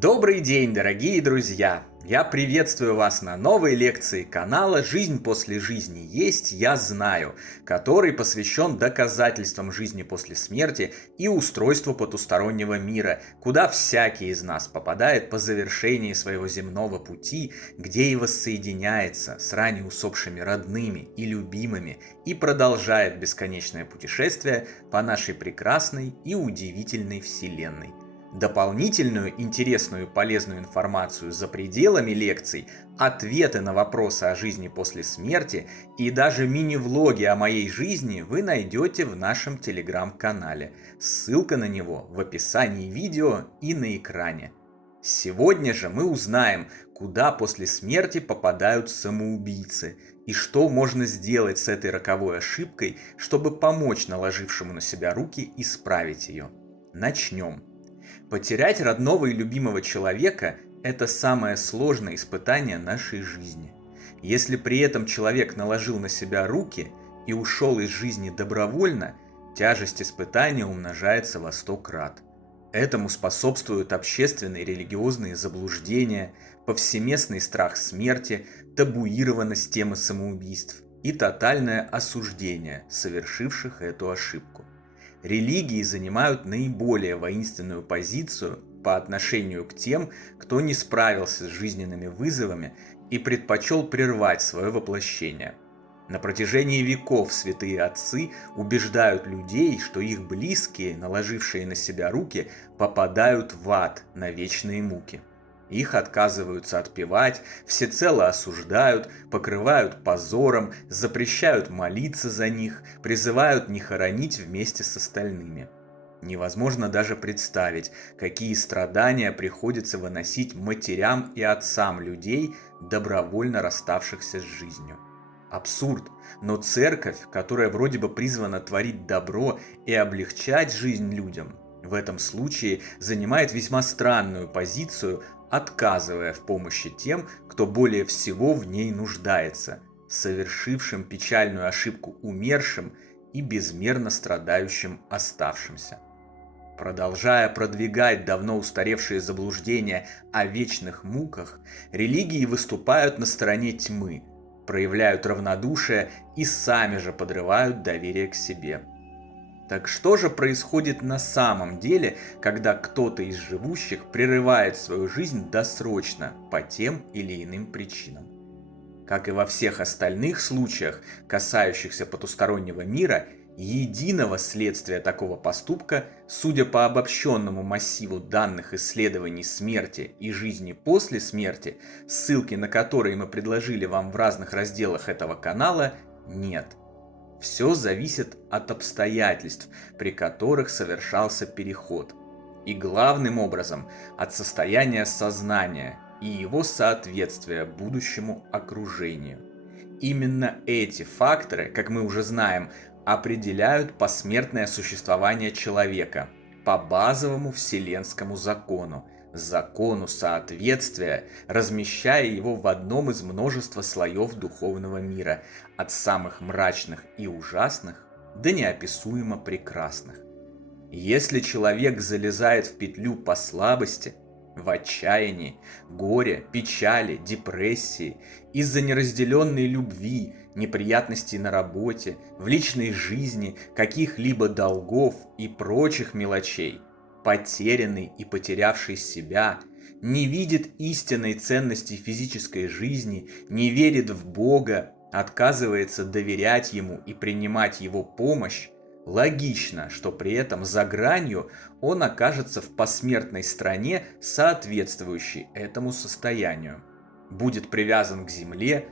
Добрый день, дорогие друзья! Я приветствую вас на новой лекции канала «Жизнь после жизни есть, я знаю», который посвящен доказательствам жизни после смерти и устройству потустороннего мира, куда всякий из нас попадает по завершении своего земного пути, где и воссоединяется с ранее усопшими родными и любимыми и продолжает бесконечное путешествие по нашей прекрасной и удивительной Вселенной. Дополнительную интересную и полезную информацию за пределами лекций, ответы на вопросы о жизни после смерти и даже мини-влоги о моей жизни вы найдете в нашем телеграм-канале. Ссылка на него в описании видео и на экране. Сегодня же мы узнаем, куда после смерти попадают самоубийцы и что можно сделать с этой роковой ошибкой, чтобы помочь наложившему на себя руки исправить ее. Начнем. Потерять родного и любимого человека – это самое сложное испытание нашей жизни. Если при этом человек наложил на себя руки и ушел из жизни добровольно, тяжесть испытания умножается во 100 крат. Этому способствуют общественные и религиозные заблуждения, повсеместный страх смерти, табуированность темы самоубийств и тотальное осуждение совершивших эту ошибку. Религии занимают наиболее воинственную позицию по отношению к тем, кто не справился с жизненными вызовами и предпочел прервать свое воплощение. На протяжении веков святые отцы убеждают людей, что их близкие, наложившие на себя руки, попадают в ад на вечные муки. Их отказываются отпевать, всецело осуждают, покрывают позором, запрещают молиться за них, призывают не хоронить вместе с остальными. Невозможно даже представить, какие страдания приходится выносить матерям и отцам людей, добровольно расставшихся с жизнью. Абсурд, но церковь, которая вроде бы призвана творить добро и облегчать жизнь людям, в этом случае занимает весьма странную позицию, отказывая в помощи тем, кто более всего в ней нуждается, совершившим печальную ошибку умершим и безмерно страдающим оставшимся. Продолжая продвигать давно устаревшие заблуждения о вечных муках, религии выступают на стороне тьмы, проявляют равнодушие и сами же подрывают доверие к себе. Так что же происходит на самом деле, когда кто-то из живущих прерывает свою жизнь досрочно по тем или иным причинам? Как и во всех остальных случаях, касающихся потустороннего мира, единого следствия такого поступка, судя по обобщенному массиву данных исследований смерти и жизни после смерти, ссылки на которые мы предложили вам в разных разделах этого канала, нет. Все зависит от обстоятельств, при которых совершался переход, и главным образом от состояния сознания и его соответствия будущему окружению. Именно эти факторы, как мы уже знаем, определяют посмертное существование человека по базовому вселенскому закону соответствия, размещая его в одном из множества слоев духовного мира, от самых мрачных и ужасных до неописуемо прекрасных. Если человек залезает в петлю по слабости, в отчаянии, горе, печали, депрессии, из-за неразделенной любви, неприятностей на работе, в личной жизни, каких-либо долгов и прочих мелочей, потерянный и потерявший себя, не видит истинной ценности физической жизни, не верит в Бога, отказывается доверять Ему и принимать Его помощь, логично, что при этом за гранью он окажется в посмертной стране, соответствующей этому состоянию. Будет привязан к земле,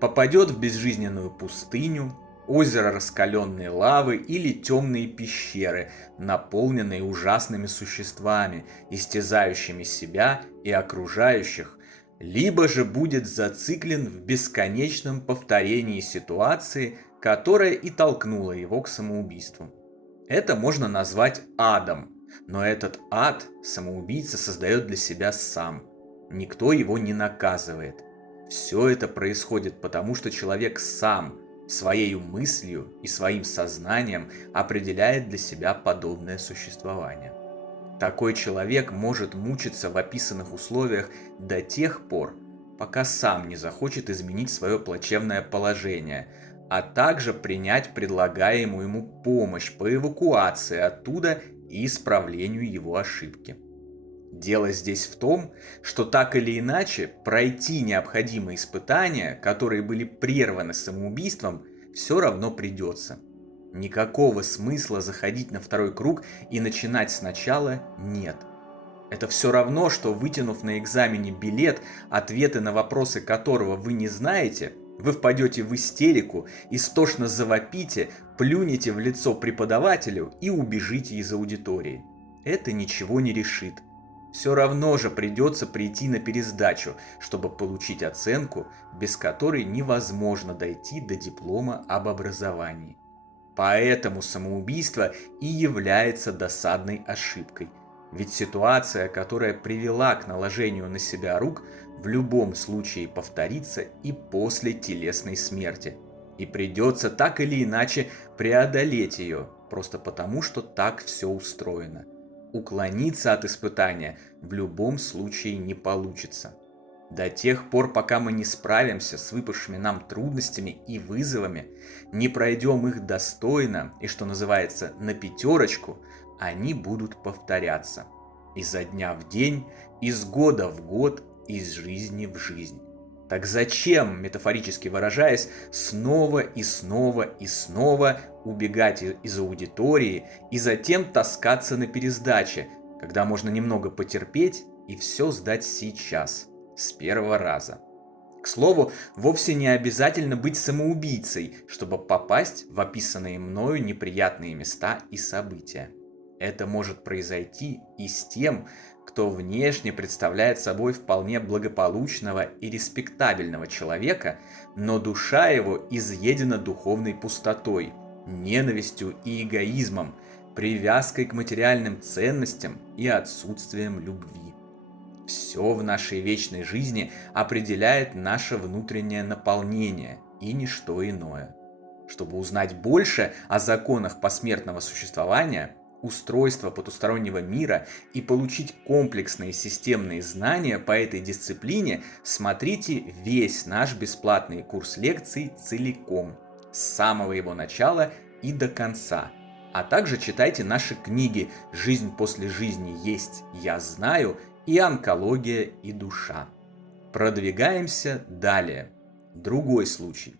попадет в безжизненную пустыню, озеро раскаленной лавы или темные пещеры, наполненные ужасными существами, истязающими себя и окружающих, либо же будет зациклен в бесконечном повторении ситуации, которая и толкнула его к самоубийству. Это можно назвать адом, но этот ад самоубийца создает для себя сам. Никто его не наказывает. Все это происходит потому, что человек сам, своей мыслью и своим сознанием определяет для себя подобное существование. Такой человек может мучиться в описанных условиях до тех пор, пока сам не захочет изменить свое плачевное положение, а также принять предлагаемую ему помощь по эвакуации оттуда и исправлению его ошибки. Дело здесь в том, что так или иначе пройти необходимые испытания, которые были прерваны самоубийством, все равно придется. Никакого смысла заходить на второй круг и начинать сначала нет. Это все равно, что вытянув на экзамене билет, ответы на вопросы которого вы не знаете, вы впадете в истерику, истошно завопите, плюнете в лицо преподавателю и убежите из аудитории. Это ничего не решит. Все равно же придется прийти на пересдачу, чтобы получить оценку, без которой невозможно дойти до диплома об образовании. Поэтому самоубийство и является досадной ошибкой. Ведь ситуация, которая привела к наложению на себя рук, в любом случае повторится и после телесной смерти. И придется так или иначе преодолеть ее, просто потому что так все устроено. Уклониться от испытания в любом случае не получится. До тех пор, пока мы не справимся с выпавшими нам трудностями и вызовами, не пройдем их достойно и, что называется, на пятерочку, они будут повторяться. Изо дня в день, из года в год, из жизни в жизнь. Так зачем, метафорически выражаясь, снова и снова и снова убегать из аудитории и затем таскаться на пересдаче, когда можно немного потерпеть и все сдать сейчас, с первого раза? К слову, вовсе не обязательно быть самоубийцей, чтобы попасть в описанные мною неприятные места и события. Это может произойти и с тем, кто внешне представляет собой вполне благополучного и респектабельного человека, но душа его изъедена духовной пустотой, ненавистью и эгоизмом, привязкой к материальным ценностям и отсутствием любви. Все в нашей вечной жизни определяет наше внутреннее наполнение и ничто иное. Чтобы узнать больше о законах посмертного существования, устройства потустороннего мира и получить комплексные системные знания по этой дисциплине, смотрите весь наш бесплатный курс лекций целиком, с самого его начала и до конца. А также читайте наши книги «Жизнь после жизни есть, я знаю» и «Онкология и душа». Продвигаемся далее. Другой случай.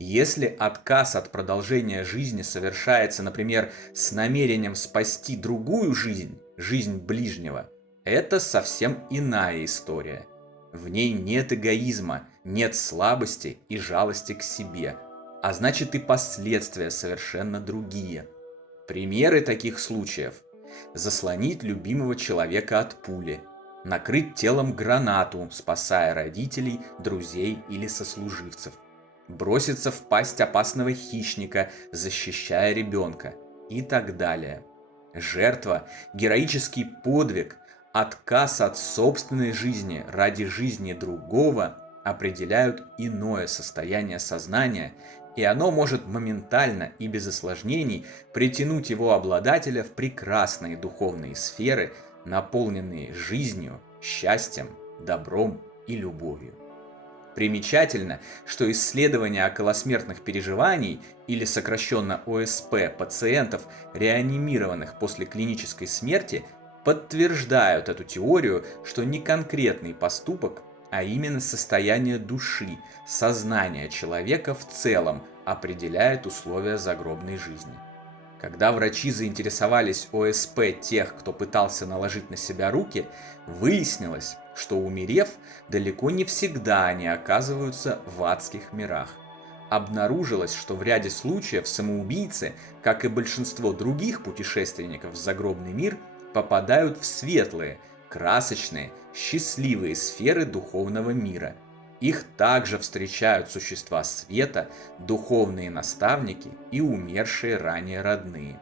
Если отказ от продолжения жизни совершается, например, с намерением спасти другую жизнь, жизнь ближнего, это совсем иная история. В ней нет эгоизма, нет слабости и жалости к себе, а значит и последствия совершенно другие. Примеры таких случаев: заслонить любимого человека от пули, накрыть телом гранату, спасая родителей, друзей или сослуживцев, броситься в пасть опасного хищника, защищая ребенка и так далее. Жертва, героический подвиг, отказ от собственной жизни ради жизни другого определяют иное состояние сознания, и оно может моментально и без осложнений притянуть его обладателя в прекрасные духовные сферы, наполненные жизнью, счастьем, добром и любовью. Примечательно, что исследования околосмертных переживаний, или сокращенно ОСП, пациентов, реанимированных после клинической смерти, подтверждают эту теорию, что не конкретный поступок, а именно состояние души, сознания человека в целом определяет условия загробной жизни. Когда врачи заинтересовались ОСП тех, кто пытался наложить на себя руки, выяснилось, что, умерев, далеко не всегда они оказываются в адских мирах. Обнаружилось, что в ряде случаев самоубийцы, как и большинство других путешественников в загробный мир, попадают в светлые, красочные, счастливые сферы духовного мира. Их также встречают существа света, духовные наставники и умершие ранее родные.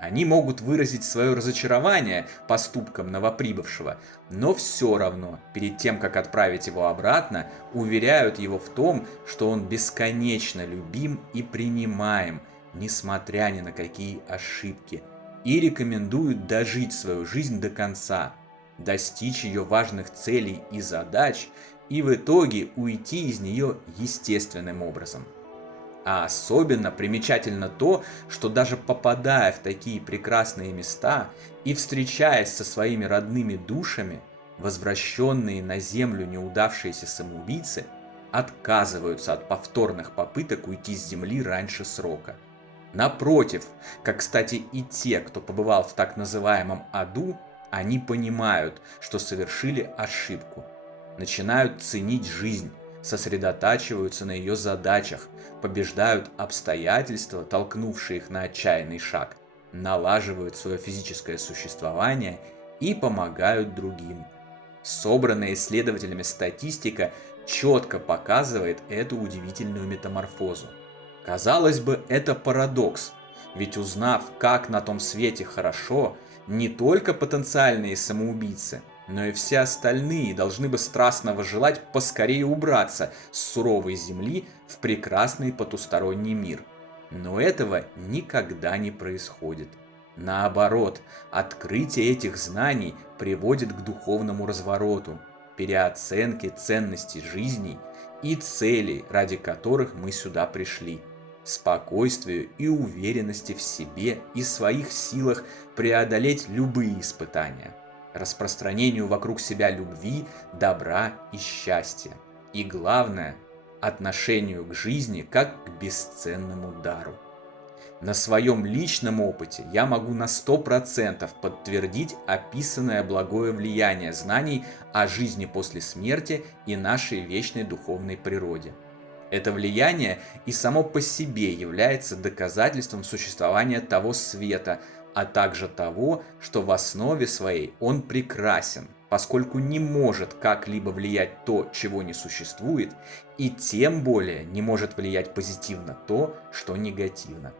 Они могут выразить свое разочарование поступком новоприбывшего, но все равно, перед тем, как отправить его обратно, уверяют его в том, что он бесконечно любим и принимаем, несмотря ни на какие ошибки, и рекомендуют дожить свою жизнь до конца, достичь ее важных целей и задач и в итоге уйти из нее естественным образом. А особенно примечательно то, что даже попадая в такие прекрасные места и встречаясь со своими родными душами, возвращенные на землю неудавшиеся самоубийцы отказываются от повторных попыток уйти с земли раньше срока. Напротив, как, кстати, и те, кто побывал в так называемом аду, они понимают, что совершили ошибку, начинают ценить жизнь, сосредотачиваются на ее задачах, побеждают обстоятельства, толкнувшие их на отчаянный шаг, налаживают свое физическое существование и помогают другим. Собранная исследователями статистика четко показывает эту удивительную метаморфозу. Казалось бы, это парадокс, ведь узнав, как на том свете хорошо, не только потенциальные самоубийцы, но и все остальные должны бы страстно желать поскорее убраться с суровой земли в прекрасный потусторонний мир. Но этого никогда не происходит. Наоборот, открытие этих знаний приводит к духовному развороту, переоценке ценностей жизни и целей, ради которых мы сюда пришли, спокойствию и уверенности в себе и своих силах преодолеть любые испытания, распространению вокруг себя любви, добра и счастья. И главное, отношению к жизни как к бесценному дару. На своем личном опыте я могу на 100% подтвердить описанное благое влияние знаний о жизни после смерти и нашей вечной духовной природе. Это влияние и само по себе является доказательством существования того света, а также того, что в основе своей он прекрасен, поскольку не может как-либо влиять то, чего не существует, и тем более не может влиять позитивно то, что негативно.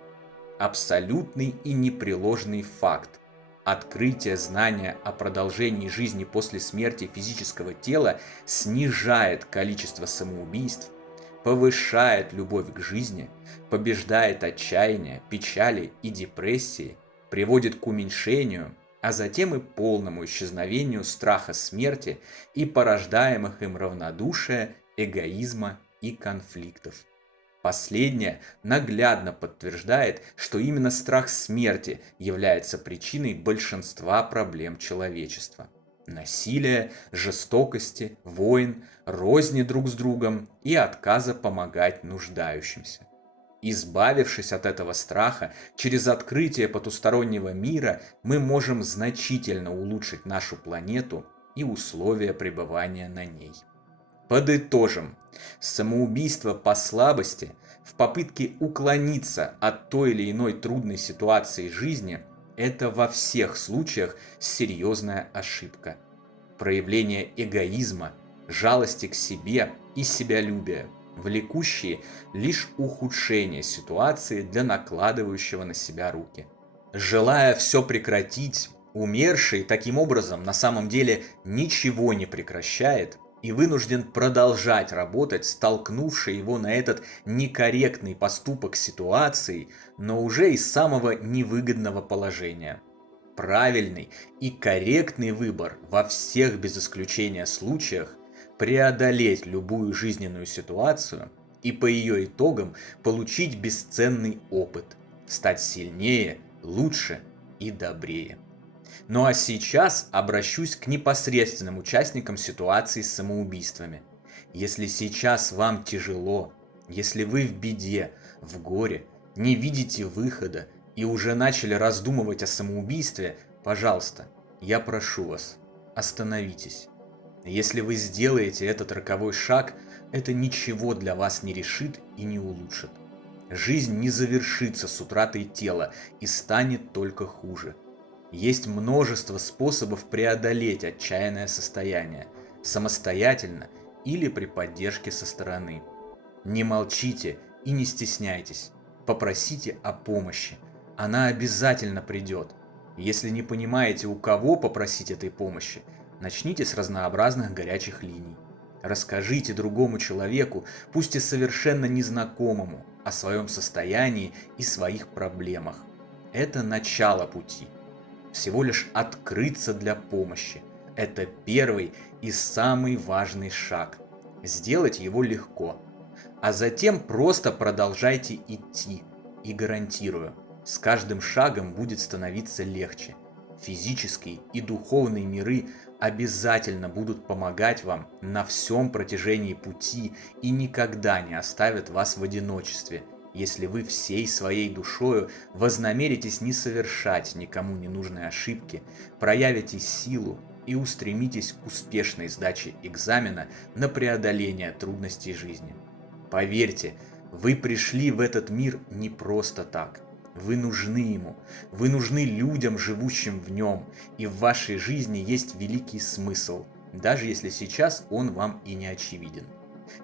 Абсолютный и непреложный факт. Открытие знания о продолжении жизни после смерти физического тела снижает количество самоубийств, повышает любовь к жизни, побеждает отчаяние, печали и депрессии, приводит к уменьшению, а затем и полному исчезновению страха смерти и порождаемых им равнодушия, эгоизма и конфликтов. Последнее наглядно подтверждает, что именно страх смерти является причиной большинства проблем человечества. Насилия, жестокости, войн, розни друг с другом и отказа помогать нуждающимся. Избавившись от этого страха, через открытие потустороннего мира мы можем значительно улучшить нашу планету и условия пребывания на ней. Подытожим. Самоубийство по слабости в попытке уклониться от той или иной трудной ситуации жизни – это во всех случаях серьезная ошибка. Проявление эгоизма, жалости к себе и себялюбия, влекущие лишь ухудшение ситуации для накладывающего на себя руки. Желая все прекратить, умерший таким образом на самом деле ничего не прекращает и вынужден продолжать работать, столкнувший его на этот некорректный поступок ситуации, но уже из самого невыгодного положения. Правильный и корректный выбор во всех без исключения случаях преодолеть любую жизненную ситуацию и по ее итогам получить бесценный опыт, стать сильнее, лучше и добрее. Ну а сейчас обращусь к непосредственным участникам ситуации с самоубийствами. Если сейчас вам тяжело, если вы в беде, в горе, не видите выхода и уже начали раздумывать о самоубийстве, пожалуйста, я прошу вас, остановитесь. Если вы сделаете этот роковой шаг, это ничего для вас не решит и не улучшит. Жизнь не завершится с утратой тела и станет только хуже. Есть множество способов преодолеть отчаянное состояние, самостоятельно или при поддержке со стороны. Не молчите и не стесняйтесь, попросите о помощи, она обязательно придет. Если не понимаете, у кого попросить этой помощи, начните с разнообразных горячих линий. Расскажите другому человеку, пусть и совершенно незнакомому, о своем состоянии и своих проблемах. Это начало пути. Всего лишь открыться для помощи. Это первый и самый важный шаг. Сделать его легко. А затем просто продолжайте идти. И гарантирую, с каждым шагом будет становиться легче. Физические и духовные миры обязательно будут помогать вам на всем протяжении пути и никогда не оставят вас в одиночестве, если вы всей своей душою вознамеритесь не совершать никому ненужной ошибки, проявите силу и устремитесь к успешной сдаче экзамена на преодоление трудностей жизни. Поверьте, вы пришли в этот мир не просто так. Вы нужны ему, вы нужны людям, живущим в нем, и в вашей жизни есть великий смысл, даже если сейчас он вам и не очевиден.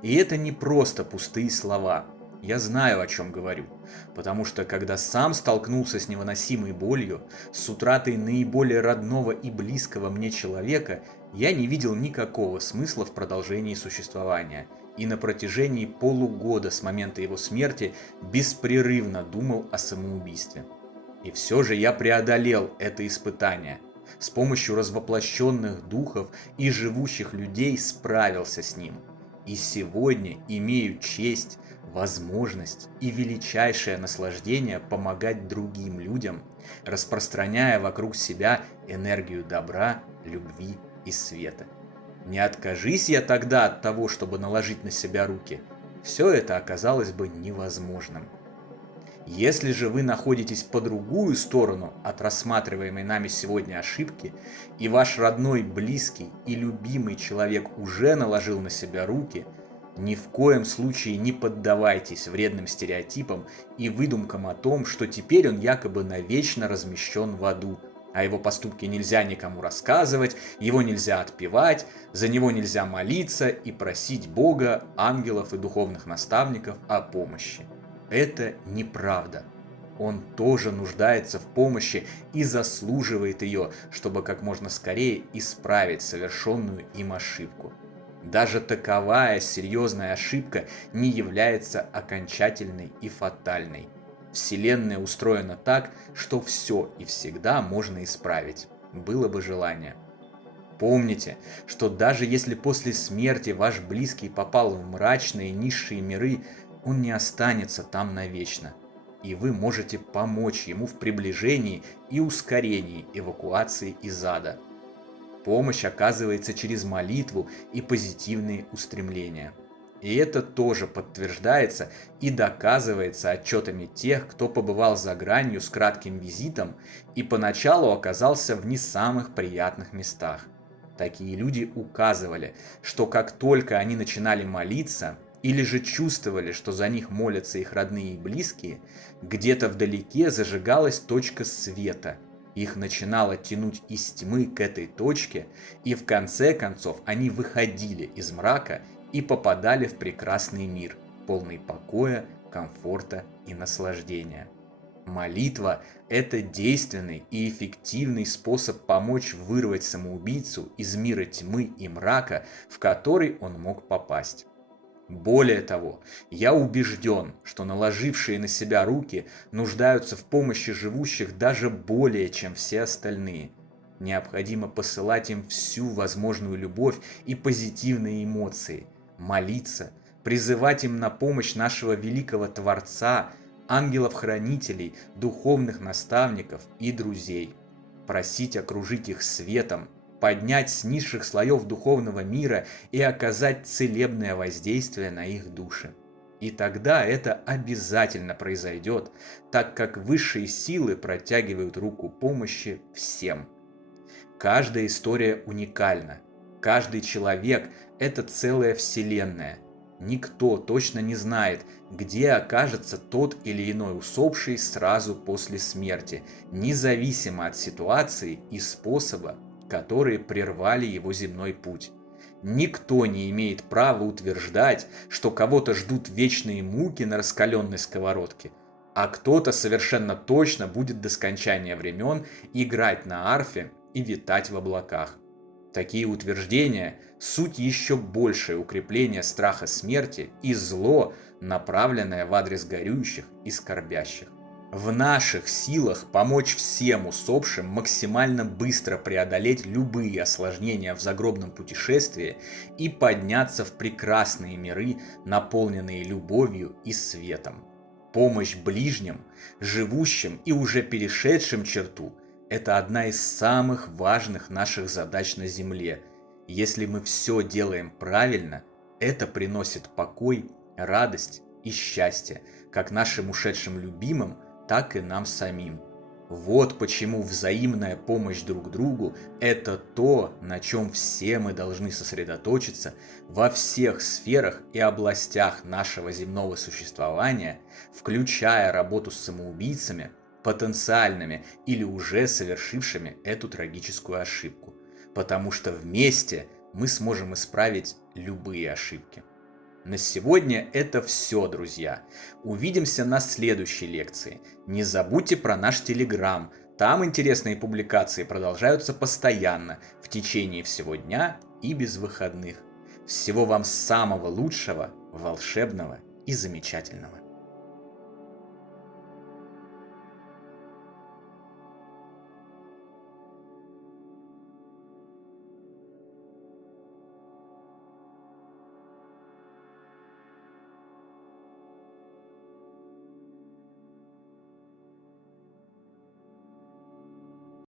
И это не просто пустые слова. Я знаю, о чем говорю, потому что когда сам столкнулся с невыносимой болью, с утратой наиболее родного и близкого мне человека, я не видел никакого смысла в продолжении существования, и на протяжении полугода с момента его смерти беспрерывно думал о самоубийстве. И все же я преодолел это испытание. С помощью развоплощенных духов и живущих людей справился с ним. И сегодня имею честь, возможность и величайшее наслаждение помогать другим людям, распространяя вокруг себя энергию добра, любви и света. Не откажись я тогда от того, чтобы наложить на себя руки, все это оказалось бы невозможным. Если же вы находитесь по другую сторону от рассматриваемой нами сегодня ошибки, и ваш родной, близкий и любимый человек уже наложил на себя руки, ни в коем случае не поддавайтесь вредным стереотипам и выдумкам о том, что теперь он якобы навечно размещен в аду, а его поступки нельзя никому рассказывать, его нельзя отпевать, за него нельзя молиться и просить Бога, ангелов и духовных наставников о помощи. Это неправда. Он тоже нуждается в помощи и заслуживает ее, чтобы как можно скорее исправить совершенную им ошибку. Даже таковая серьезная ошибка не является окончательной и фатальной. Вселенная устроена так, что все и всегда можно исправить. Было бы желание. Помните, что даже если после смерти ваш близкий попал в мрачные низшие миры, он не останется там навечно, и вы можете помочь ему в приближении и ускорении эвакуации из ада. Помощь оказывается через молитву и позитивные устремления. И это тоже подтверждается и доказывается отчетами тех, кто побывал за гранью с кратким визитом и поначалу оказался в не самых приятных местах. Такие люди указывали, что как только они начинали молиться, или же чувствовали, что за них молятся их родные и близкие, где-то вдалеке зажигалась точка света. Их начинало тянуть из тьмы к этой точке, и в конце концов они выходили из мрака и попадали в прекрасный мир, полный покоя, комфорта и наслаждения. Молитва – это действенный и эффективный способ помочь вырвать самоубийцу из мира тьмы и мрака, в который он мог попасть. Более того, я убежден, что наложившие на себя руки нуждаются в помощи живущих даже более, чем все остальные. Необходимо посылать им всю возможную любовь и позитивные эмоции, молиться, призывать им на помощь нашего великого Творца, ангелов-хранителей, духовных наставников и друзей, просить окружить их светом, поднять с низших слоев духовного мира и оказать целебное воздействие на их души. И тогда это обязательно произойдет, так как высшие силы протягивают руку помощи всем. Каждая история уникальна. Каждый человек – это целая вселенная. Никто точно не знает, где окажется тот или иной усопший сразу после смерти, независимо от ситуации и способа, которые прервали его земной путь. Никто не имеет права утверждать, что кого-то ждут вечные муки на раскаленной сковородке, а кто-то совершенно точно будет до скончания времен играть на арфе и витать в облаках. Такие утверждения – суть еще большее укрепление страха смерти и зло, направленное в адрес горюющих и скорбящих. В наших силах помочь всем усопшим максимально быстро преодолеть любые осложнения в загробном путешествии и подняться в прекрасные миры, наполненные любовью и светом. Помощь ближним, живущим и уже перешедшим черту – это одна из самых важных наших задач на Земле. Если мы все делаем правильно, это приносит покой, радость и счастье как нашим ушедшим любимым, так и нам самим. Вот почему взаимная помощь друг другу – это то, на чем все мы должны сосредоточиться во всех сферах и областях нашего земного существования, включая работу с самоубийцами, потенциальными или уже совершившими эту трагическую ошибку. Потому что вместе мы сможем исправить любые ошибки. На сегодня это все, друзья. Увидимся на следующей лекции. Не забудьте про наш Телеграм. Там интересные публикации продолжаются постоянно, в течение всего дня и без выходных. Всего вам самого лучшего, волшебного и замечательного.